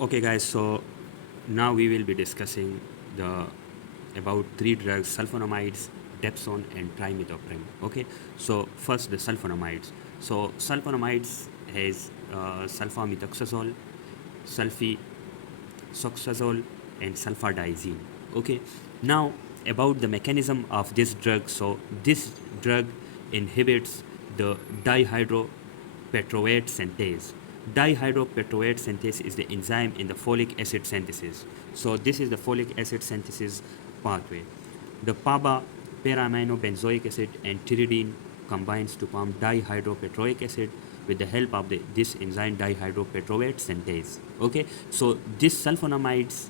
Okay, guys. So now we will be discussing the about three drugs: sulfonamides, dapsone, and trimethoprim. Okay. So first, the sulfonamides. So sulfonamides has sulfamethoxazole, sulfoxazole, and sulfadiazine. Okay. Now about the mechanism of this drug. So this drug inhibits the dihydropetroate synthase. Dihydropetroate synthase is the enzyme in the folic acid synthesis. So this is the folic acid synthesis pathway. The PABA, para-aminobenzoic acid, and pyridine combines to form dihydropetroic acid with the help of this enzyme dihydropetroate synthase. Okay, so this sulfonamides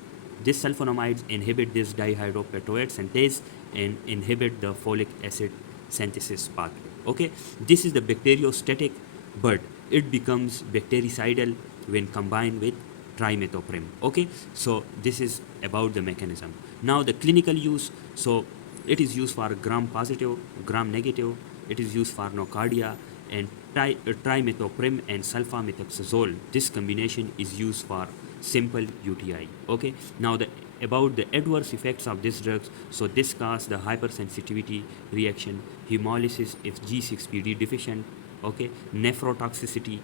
inhibit this dihydropetroate synthase and inhibit the folic acid synthesis pathway. Okay, this is the bacteriostatic, but it becomes bactericidal when combined with trimethoprim. Okay, so this is about the mechanism. Now the clinical use. So it is used for gram positive, gram negative. It is used for nocardia and trimethoprim and sulfamethoxazole. This combination is used for simple UTI. Okay. Now about the adverse effects of these drugs. So this causes the hypersensitivity reaction, hemolysis if G6PD deficient. Okay. Nephrotoxicity.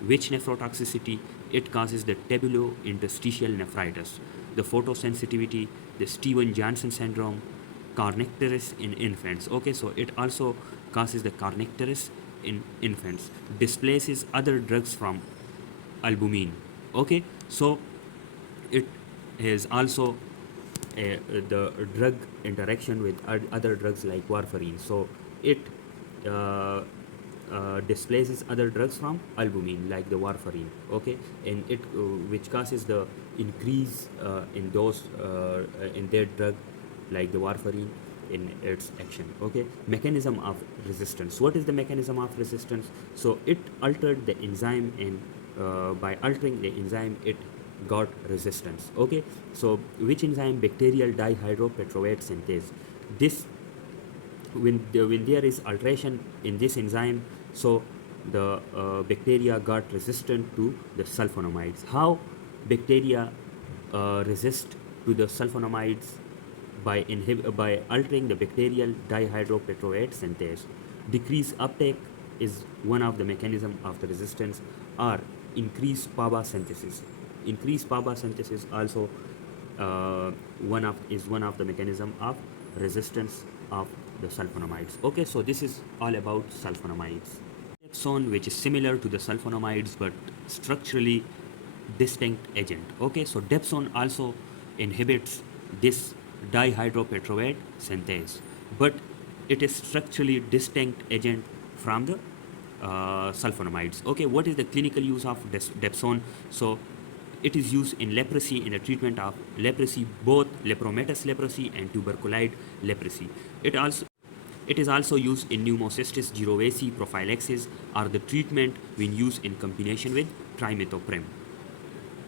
Which nephrotoxicity? It causes the tubulointerstitial nephritis, the photosensitivity, the Steven-Johnson syndrome, carnicterus in infants. Okay, so it also causes the carnicterus in infants, displaces other drugs from albumin. Okay, so it is also the drug interaction with other drugs like warfarin. So it displaces other drugs from albumin like the warfarin. Okay, and it which causes the increase in dose in their drug like the warfarin in its action. Okay, mechanism of resistance. What is the mechanism of resistance? So it altered the enzyme, and by altering the enzyme it got resistance. Okay, so which enzyme? Bacterial dihydropetroate synthase. This when there is alteration in this enzyme, so the bacteria got resistant to the sulfonamides. How bacteria resist to the sulfonamides? By altering the bacterial dihydropetroate synthase. Decreased uptake is one of the mechanism of the resistance, or increased PABA synthesis. Increased PABA synthesis also one of the mechanism of resistance of the sulfonamides. Okay, so this is all about sulfonamides. Dapsone, which is similar to the sulfonamides but structurally distinct agent. Okay, so dapsone also inhibits this dihydropetroate synthase, but it is structurally distinct agent from the sulfonamides. Okay, what is the clinical use of dapsone? So it is used in leprosy, in the treatment of leprosy, both lepromatous leprosy and tuberculous leprosy. It is also used in pneumocystis jirovecii prophylaxis or the treatment when used in combination with trimethoprim.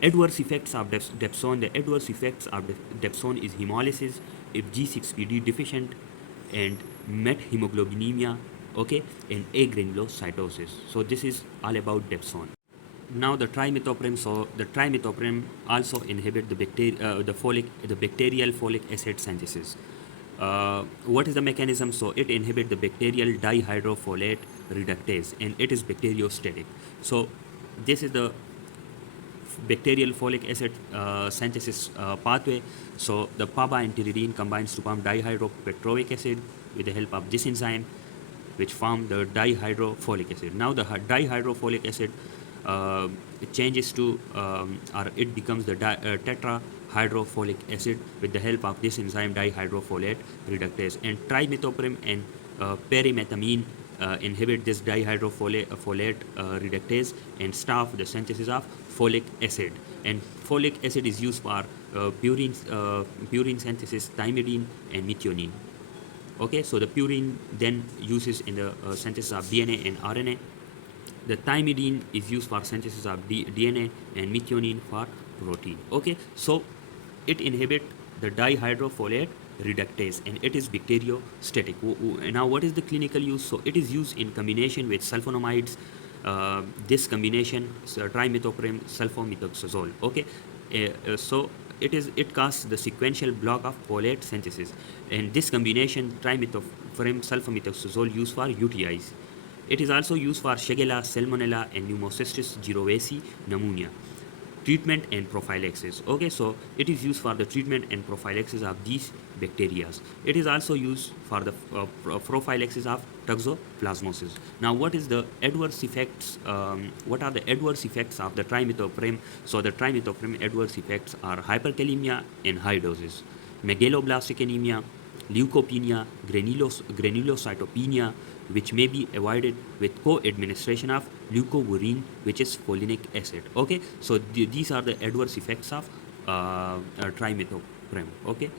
Adverse effects of dapsone. The adverse effects of dapsone is hemolysis if G6PD deficient and methemoglobinemia, okay, and agranulocytosis. So this is all about dapsone. Now the trimethoprim. So the trimethoprim also inhibit the bacterial folic acid synthesis. What is the mechanism? So it inhibits the bacterial dihydrofolate reductase, and it is bacteriostatic. So this is the bacterial folic acid synthesis pathway. So the PABA and pyridine combines to form dihydropetroic acid with the help of this enzyme, which form the dihydrofolic acid. Now the dihydrofolic acid it changes to or it becomes the tetrahydrofolic acid with the help of this enzyme dihydrofolate reductase. And trimethoprim and pyrimethamine inhibit this dihydrofolate reductase and stop the synthesis of folic acid. And folic acid is used for purine synthesis, thymidine and methionine. Okay, so the purine then uses in the synthesis of DNA and RNA. The thymidine is used for synthesis of DNA and methionine for protein. Okay, so it inhibits the dihydrofolate reductase and it is bacteriostatic. Now what is the clinical use? So it is used in combination with sulfonamides this combination, trimethoprim sulfomethoxazole. Okay, so it causes the sequential block of folate synthesis, and this combination trimethoprim sulfomethoxazole used for UTIs. It is also used for Shigella, Salmonella, and Pneumocystis jirovecii pneumonia. Treatment and prophylaxis. Okay, so it is used for the treatment and prophylaxis of these bacteria. It is also used for the prophylaxis of toxoplasmosis. Now, what is the adverse effects? What are the adverse effects of the trimethoprim? So, the trimethoprim adverse effects are hyperkalemia in high doses, megaloblastic anemia, leukopenia, granulocytopenia, which may be avoided with co-administration of leucovorin, which is folinic acid. Okay, so these are the adverse effects of trimethoprim. Okay.